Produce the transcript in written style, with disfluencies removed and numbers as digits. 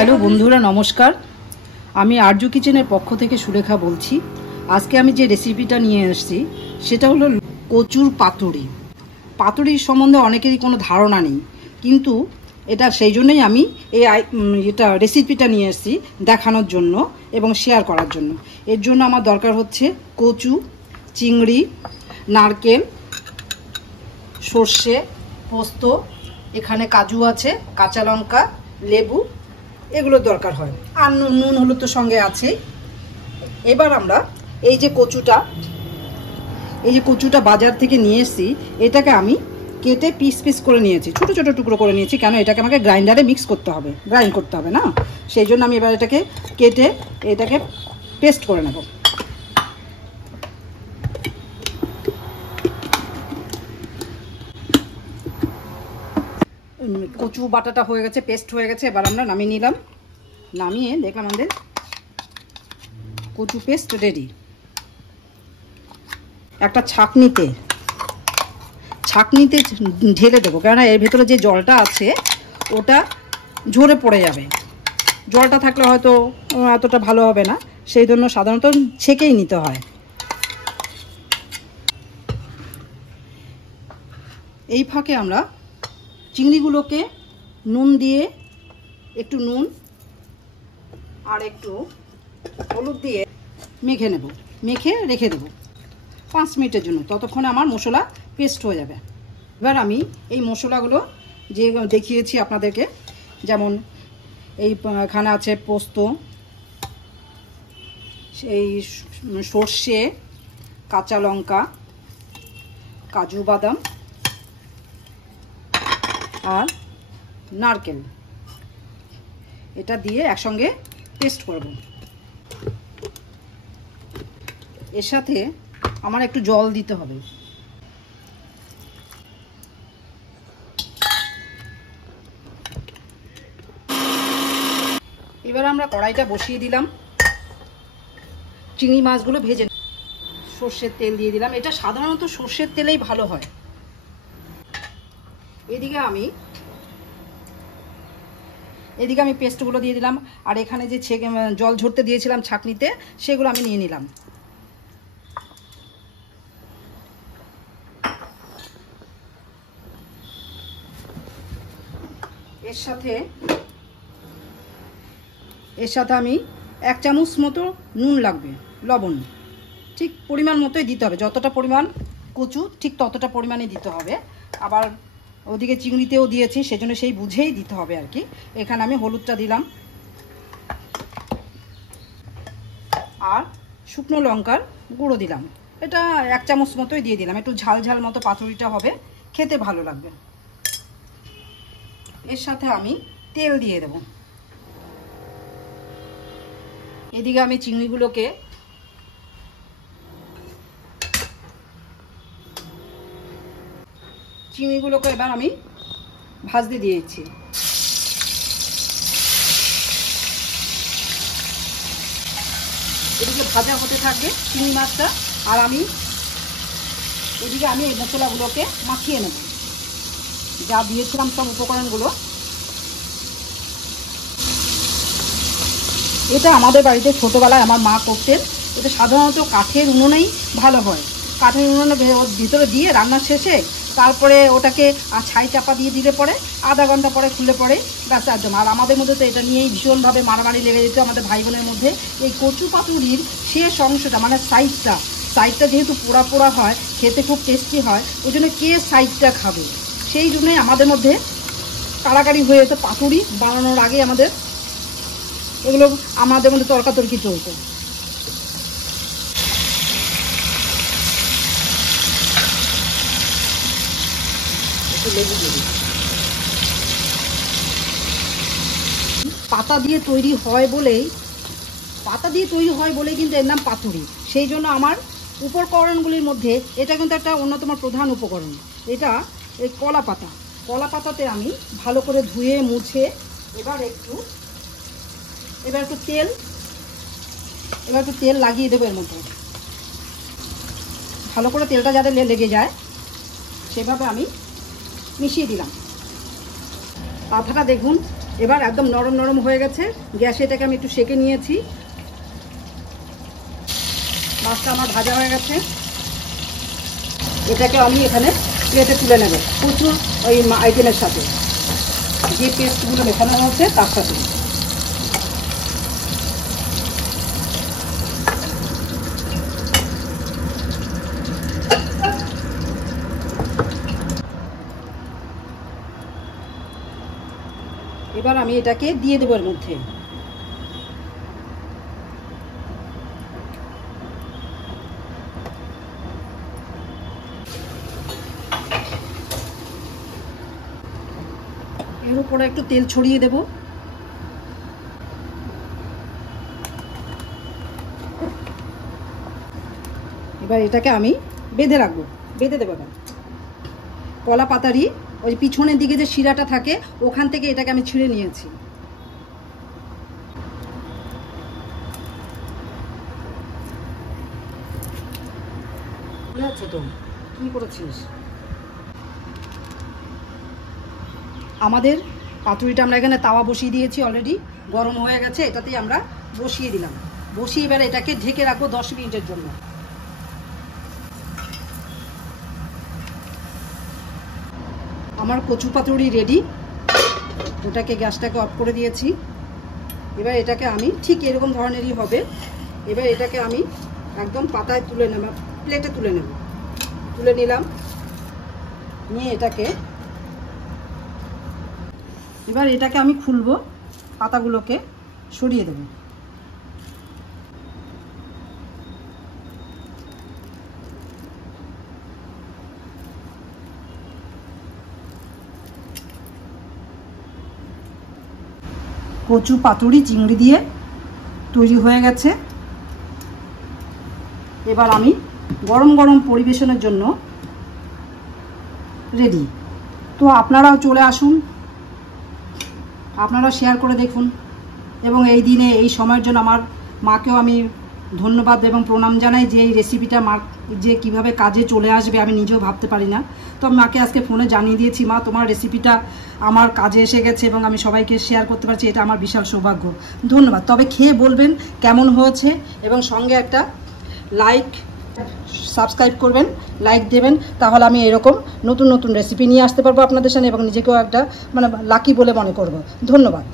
Hello বন্ধুরা, নমস্কার। আমি আর্য কিচেনের পক্ষ থেকে সুলেখা বলছি। আজকে আমি যে রেসিপিটা নিয়ে এসেছি সেটা হলো কচুর পাতুরি। পাতুরির সম্বন্ধে অনেকেরই কোনো ধারণা নেই, কিন্তু এটা সেই জন্যই আমি এটা রেসিপিটা নিয়ে এসেছি দেখানোর জন্য এবং শেয়ার করার জন্য। এর জন্য আমার দরকার হচ্ছে কচু, চিংড়ি, নারকেল, সর্ষে, পোস্ত, এখানে কাজু আছে, কাঁচা লঙ্কা, লেবু, এগুলোর দরকার হয়। আর নুন হলুদ তো সঙ্গে আছে। এবার আমরা এই যে কচুটা বাজার থেকে নিয়ে এসেছি, এটাকে আমি কেটে পিস পিস করে নিয়েছি, ছোট ছোট টুকরো করে নিয়েছি। কেন, এটাকে আমাকে গ্রাইন্ড করতে হবে না, সেই জন্য আমি এবার এটাকে কেটে এটাকে পেস্ট করে নেব। কচু বাটাটা হয়ে গেছে, পেস্ট হয়ে গেছে। এবার আমরা নামিয়ে নিলাম। নামিয়ে দেখলাম আমাদের কচু পেস্ট রেডি। একটা ছাঁকনিতে ঢেলে দেবো, কেননা এর ভেতরে যে জলটা আছে ওটা ঝরে পড়ে যাবে। জলটা থাকলে হয়তো এতটা ভালো হবে না, সেই জন্য সাধারণত ছেঁকেই নিতে হয়। এই ফাঁকে আমরা চিংড়িগুলোকে নুন দিয়ে, একটু নুন আর একটু হলুদ দিয়ে মেখে রেখে দেবো 5 মিনিটের জন্য। ততক্ষণে আমার মশলা পেস্ট হয়ে যাবে। এবার আমি এই মশলাগুলো যে দেখিয়েছি আপনাদেরকে, যেমন এখানে আছে পোস্ত, এই সর্ষে, কাঁচা লঙ্কা, কাজু বাদাম আর নারকেল, এটা দিয়ে একসঙ্গে পেস্ট করব। এর সাথে আমার একটু জল দিতে হবে। এবার আমরা কড়াইটা বসিয়ে দিলাম। চিংড়ি মাছগুলো ভেজে, সর্ষের তেল দিয়ে দিলাম। এটা সাধারণত সর্ষের তেলেই ভালো হয়। এদিকে আমি পেস্টগুলো দিয়ে দিলাম, আর এখানে যে জল ঝরতে দিয়েছিলাম ছাঁকনিতে, সেগুলো আমি নিয়ে নিলাম। এর সাথে আমি 1 চামচ মতো নুন লাগবে, লবণ ঠিক পরিমাণ মতোই দিতে হবে। যতটা পরিমাণ কচু ঠিক ততটা পরিমাণে দিতে হবে। আবার ওদিকে চিংড়িতেও দিয়েছি, সেজন্য সেই বুঝেই দিতে হবে আর কি। এখানে আমি হলুদটা দিলাম আর শুকনো লঙ্কার গুঁড়ো দিলাম। এটা 1 চামচ মতোই দিয়ে দিলাম। একটু ঝাল ঝাল মতো পাতুরিটা হবে, খেতে ভালো লাগবে। এর সাথে আমি তেল দিয়ে দেব। এদিকে আমি চিংড়িগুলোকে এবার আমি ভাজতে দিয়েছি। এদিকে ভাজা হতে থাকবে চিংড়ি মাছটা, আর এদিকে আমি এই মশলাগুলোকে মাখিয়ে নেব, যা দিয়েছিলাম সব উপকরণগুলো। এটা আমাদের বাড়িতে ছোটোবেলায় আমার মা করতেন। এটা সাধারণত কাঠের উনুনেই ভালো হয়। কাঠের উনুনে ভিতরে দিয়ে রান্নার শেষে তারপরে ওটাকে ছাই চাপা দিয়ে দিলে পরে আধা ঘন্টা পরে খুলে পড়ে, ব্যাস একদম। আর আমাদের মধ্যে তো এটা নিয়েই ভীষণভাবে মারামারি লেগে যেত আমাদের ভাই বোনের মধ্যে। এই কচু পাতুরির শেষ অংশটা, মানে সাইডটা যেহেতু পোড়া পোড়া হয়, খেতে খুব টেস্টি হয়, ওই জন্য কে সাইডটা খাবে, সেই জন্যই আমাদের মধ্যে কাড়াকাড়ি হয়ে যেত। পাতুরি বানানোর আগে আমাদের মধ্যে তর্কাতর্কি চলতো। পাতা দিয়ে তৈরি হয় বলেই কিন্তু এর নাম পাতুরি। সেই জন্য আমার উপকরণগুলির মধ্যে এটা কিন্তু একটা অন্যতম প্রধান উপকরণ। এটা এই কলা পাতাতে আমি ভালো করে ধুয়ে মুছে এবার একটু তেল লাগিয়ে দেবো এর মধ্যে। ভালো করে তেলটা যাতে লেগে যায় সেভাবে আমি মিশিয়ে দিলাম। পাতাটা দেখুন এবার একদম নরম নরম হয়ে গেছে। গ্যাসে এটাকে আমি একটু সেঁকে নিয়েছি। মাছটা আমার ভাজা হয়ে গেছে। এটাকে আমি এখানে প্লেটে তুলে নেব প্রচুর ওই আইটেমের সাথে, যে পেস্টগুলো মেশানো হচ্ছে তার সাথে। এবার আমি এটাকে দিয়ে দেবো এর মধ্যে। এর উপরে একটু তেল ছড়িয়ে দেব। এবার এটাকে আমি বেঁধে রাখবো, বেঁধে দেবো। কলা পাতারই ওই পিছনের দিকে যে শিরাটা থাকে ওখান থেকে এটাকে আমি ছিঁড়ে নিয়েছি। আচ্ছা, তো কি করেছিস? আমাদের পাতুরিটা আমরা এখানে তাওয়া বসিয়ে দিয়েছি, অলরেডি গরম হয়ে গেছে। এটাতেই আমরা বসিয়ে দিলাম। বসিয়ে এবার এটাকে ঢেকে রাখবো 10 মিনিটের জন্য। আমার কচু পাতুরি রেডি। ওটাকে গ্যাসটাকে অফ করে দিয়েছি। এবার এটাকে আমি ঠিক এরকম ধরনেরই হবে। এবার এটাকে আমি একদম পাতায় তুলে নেব, প্লেটে তুলে নেব। তুলে নিলাম, নিয়ে এবার এটাকে আমি খুলবো, পাতাগুলোকে সরিয়ে দেব। কচু পাতুরি চিংড়ি দিয়ে তৈরি হয়ে গেছে। এবার আমি গরম গরম পরিবেশনের জন্য রেডি। তো আপনারাও চলে আসুন, আপনারা শেয়ার করে দেখুন, এবং এই দিনে এই সময়ের জন্য আমার মাকেও আমি ধন্যবাদ এবং প্রণাম জানাই যে এই রেসিপিটা মা যে কিভাবে কাজে চলে আসবে আমি নিজেও ভাবতে পারি না। তো আমি মাকে আজকে ফোনে জানিয়ে দিয়েছি, মা তোমার রেসিপিটা আমার কাজে এসে গেছে এবং আমি সবাইকে শেয়ার করতে পারছি, এটা আমার বিশাল সৌভাগ্য। ধন্যবাদ। তবে খেয়ে বলবেন কেমন হয়েছে, এবং সঙ্গে একটা লাইক, সাবস্ক্রাইব করবেন, লাইক দেবেন। তাহলে আমি এরকম নতুন নতুন রেসিপি নিয়ে আসতে পারবো আপনাদের সামনে, এবং নিজেকেও একটা লাকি বলে মনে করব। ধন্যবাদ।